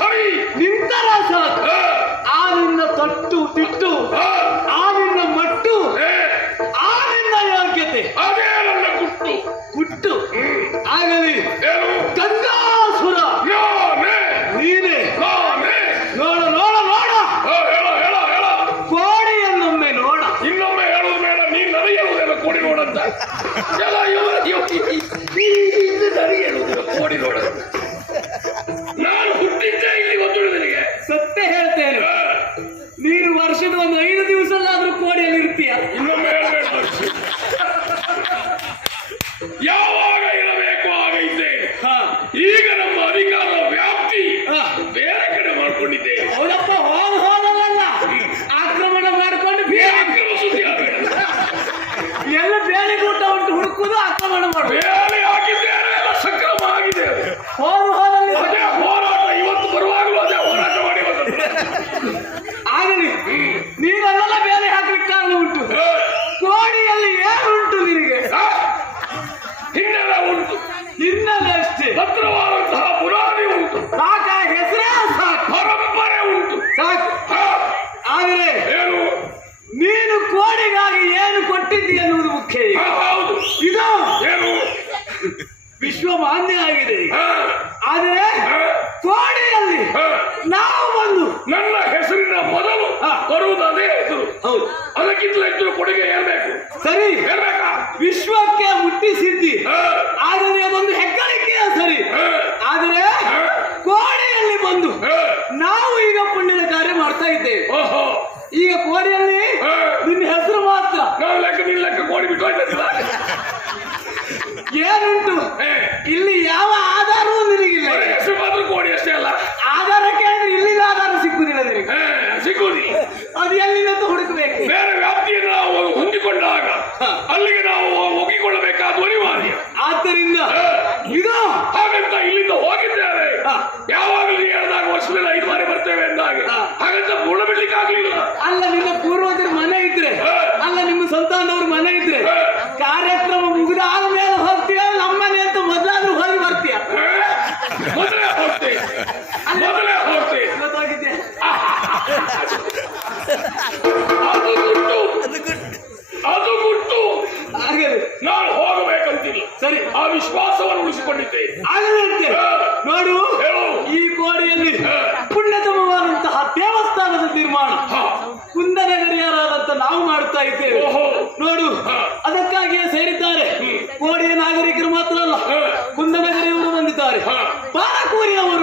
ಸರಿ ನಿಂತರ ಸಾಕು. ಆ ನಿನ್ನ ತಟ್ಟು ತಿಟ್ಟು, ಆ ನಿನ್ನ ಮಟ್ಟು, ಆ ನಿನ್ನ ಯೋಗ್ಯತೆ, ಅದೇ ನನ್ನ ಗುಟ್ಟು ಹುಟ್ಟು ಆಗಲಿ. ಏನು ಗಂಗಾಸುರ ನೀನೇ. ನೋಡ ನೋಡ ನೋಡ, ಹೇಳ ಹೇಳ ಹೇಳ. ಕೋಡಿಯನ್ನೊಮ್ಮೆ ನೋಡ. ಇನ್ನೊಮ್ಮೆ ಹೇಳೋದು ಬೇಡ, ನೀನ್ ನನಗೆ ಹೇಳುವುದೆಲ್ಲ ಕೋಡಿ ನೋಡಂತ. ಎಲ್ಲ ನನಗೆ ಹೇಳುವುದಿಲ್ಲ ಕೋಡಿ ನೋಡ. ನಾನು ಹುಟ್ಟಿದ್ದೆ ಇಲ್ಲಿ ಗೊತ್ತು ನಿನಗೆ. ಸತ್ಯ ಹೇಳ್ತೇನೆ, ನೀನು ವರ್ಷದ ಒಂದು 5 ದಿವಸಲ್ಲಾದ್ರೂ ಕೋಡಿಯಲ್ಲಿ ಇರ್ತೀಯ. ಇನ್ನೊಮ್ಮೆ ಹೇಳಬೇಡ. ಯಾವಾಗ ಇರಬೇಕು ಆಗ ಇದ್ದೇನೆ. ಈಗ ನಮ್ಮ ಅಧಿಕಾರದ ವ್ಯಾಪ್ತಿ ಬೇರೆ ಕಡೆ ಮಾಡ್ಕೊಂಡಿದ್ದೇವೆ. ಹೌದಪ್ಪ, ಹೋದಲ್ಲ ಆಕ್ರಮಣ ಮಾಡಿಕೊಂಡು ಆಕ್ರಮ ಸುದ್ದಿ ಆಗಬೇಡ. ಎಲ್ಲ ಬೇರೆ ಊಟ ಉಂಟು ಹುಡುಕುದು, ಆಕ್ರಮಣ ಮಾಡುದು. ಬೇರೆ ಹಾಕಿದ್ದೇನೆ, ಎಲ್ಲ ಸಕ್ರಮ ಆಗಿದೆ. ಹೋದಲ್ಲಿ ಅದೇ ಹೋರಾಟ, ಇವತ್ತು ಬರುವಾಗಲೂ ಅದೇ ಹೋರಾಟ ಮಾಡಿ ಆಗಲಿ. ನೀನೆಲ್ಲ ಬೇರೆ ಹಾಕ್ಲಿಕ್ಕೆ ಕಾರಣ ಉಂಟು. ಕೋಡಿಯಲ್ಲಿ ಏನುಂಟು ನಿನಗೆ? ಹಿನ್ನೆಲೆ ಉಂಟು. ಹಿನ್ನೆಲೆ ಅಷ್ಟೇ, ಭದ್ರವಾದಂತಹ ಪುರಾಣಿ ಉಂಟು. ಸಾಕ, ಹೆಸರೇ ಸಾಕು, ಪರಂಪರೆ ಉಂಟು. ಸಾಕು. ಆದರೆ ಏನು ನೀನು ಕೋಡಿಗಾಗಿ ಏನು ಕೊಟ್ಟಿದ್ದಿ ಎನ್ನುವುದು ಮುಖ್ಯ. ಹೌದು, ಇದು ಏನು ವಿಶ್ವ ಮಾನ್ಯ ಆಗಿದೆ. ಆದರೆ ಕೋಡಿಯಲ್ಲಿ ನಾವು ಬಂದು ನನ್ನ ಹೆಸರಿನ ಮೊದಲು ಬರುವುದು ಅದೇ ಹೆಸರು. ಹೌದು, ಅದಕ್ಕಿಂತಲೂ ಹೆಚ್ಚು ಕೊಡುಗೆ ಏರ್ಬೇಕು. ಸರಿ, ಏರ್ಬೇಕಾ? ವಿಶ್ವಕ್ಕೆ ಮುಟ್ಟಿಸಿದ್ದಿ, ಆದರೆ ಅದೊಂದು ಹೆಗ್ಗಳಿಕೆಯ ಸರಿ. ಆದರೆ ಕೋಡಿಯಲ್ಲಿ ಬಂದು ನಾವು ಈಗ ಪುಣ್ಯದ ಕಾರ್ಯ ಮಾಡ್ತಾ ಇದ್ದೇವೆ. ಈಗ ಕೋಡಿಯಲ್ಲಿ ನಿನ್ನ ಹೆಸರು ಮಾತ್ರ. ನಾವು ಲೆಕ್ಕ ನಿನ್ನ ಲೆಕ್ಕ ಕೋಡಿ ಬಿಟ್ಟು ಹೋಯ್ತದಿಲ್ಲ. ಏನುಂಟು ಇಲ್ಲಿ? ಯಾವ ಆಧಾರವೂ ನಿನಗಿಲ್ಲ. ಹೆಸರು ಮಾತ್ರ ಕೋಡಿ ಅಷ್ಟೇ ಅಲ್ಲ, ಆಧಾರ ಕೇಳಿದ್ರೆ ಇಲ್ಲಿನ ಆಧಾರ ಸಿಕ್ಕುದಿಲ್ಲ ನಿನಗೆ. ಸಿಗುವುದಿಲ್ಲ. ಅದು ಎಲ್ಲಿಂದ ಹುಡುಕಬೇಕು. ಬೇರೆ ವ್ಯಾಪ್ತಿಯನ್ನು ನಾವು ಹೊಂದಿಕೊಂಡಾಗ ಅಲ್ಲಿಗೆ ನಾವು ಒಗ್ಗಿಕೊಳ್ಳಬೇಕಾದ ಅನಿವಾರ್ಯ. ಆದ್ದರಿಂದ ಇದು ಹಾಗಂತ ಇಲ್ಲಿಂದ ಹೋಗಿದ್ದೇವೆ. ಯಾವಾಗಲೂ ಹೇಳಿದಾಗ ವರ್ಷದಲ್ಲಿ 5 ಬಾರಿ ಬರ್ತೇವೆ ಎಂದಾಗ ಹಾಗಂತ ಪೂರ್ಣ ಬಿಡ್ಲಿಕ್ಕೆ ಆಗ್ಲಿಲ್ಲ. ಅಲ್ಲ, ನಿನ್ನ ಪೂರ್ವಜರ ಮನೆ ಇದ್ರೆ, ಅಲ್ಲ ನಿಮ್ಮ ಸಂತಾನದವ್ರ ಮನೆ ಇದ್ರೆ, ಕಾರ್ಯಕ್ರಮ ಮುಗಿದಾದ ಮೇಲೆ ಹೋಗ್ತೀಯ, ನಮ್ಮನೆ ಅಂತ ಮೊದಲಾದ್ರೂ ಹೋಗಿ ಬರ್ತೀಯ. ಮೊದಲೇ ಹೋಗ್ತೇವೆ, ಮೊದಲೇ ಹೋಗ್ತೇವೆ. ಗೊತ್ತಾಗಿದ್ದೆ. ಅದು ಗುಟ್ಟು. ಆಗಲಿ, ನಾನು ಹೋಗಬೇಕಂತಿಲ್ಲ. ಸರಿ, ಆ ವಿಶ್ವಾಸವನ್ನು ಉಳಿಸಿಕೊಂಡಿದ್ದೇವೆ. ಆಗಲಿ. ನೋಡು, ಈ ಕೋಡಿಯಲ್ಲಿ ಪುಣ್ಯತಮವಾದಂತಹ ದೇವಸ್ಥಾನದ ನಿರ್ಮಾಣ ಕುಂದನಗರಿಯರಾದಂತ ನಾವು ಮಾಡ್ತಾ ಇದ್ದೇವೆ. ನೋಡು, ಅದಕ್ಕಾಗಿಯೇ ಸೇರಿದ್ದಾರೆ. ಕೋಡಿಯ ನಾಗರಿಕರು ಮಾತ್ರ ಅಲ್ಲ, ಕುಂದನಗರಿಯವರು ಬಂದಿದ್ದಾರೆ, ಬಾರಕೂರಿಯವರು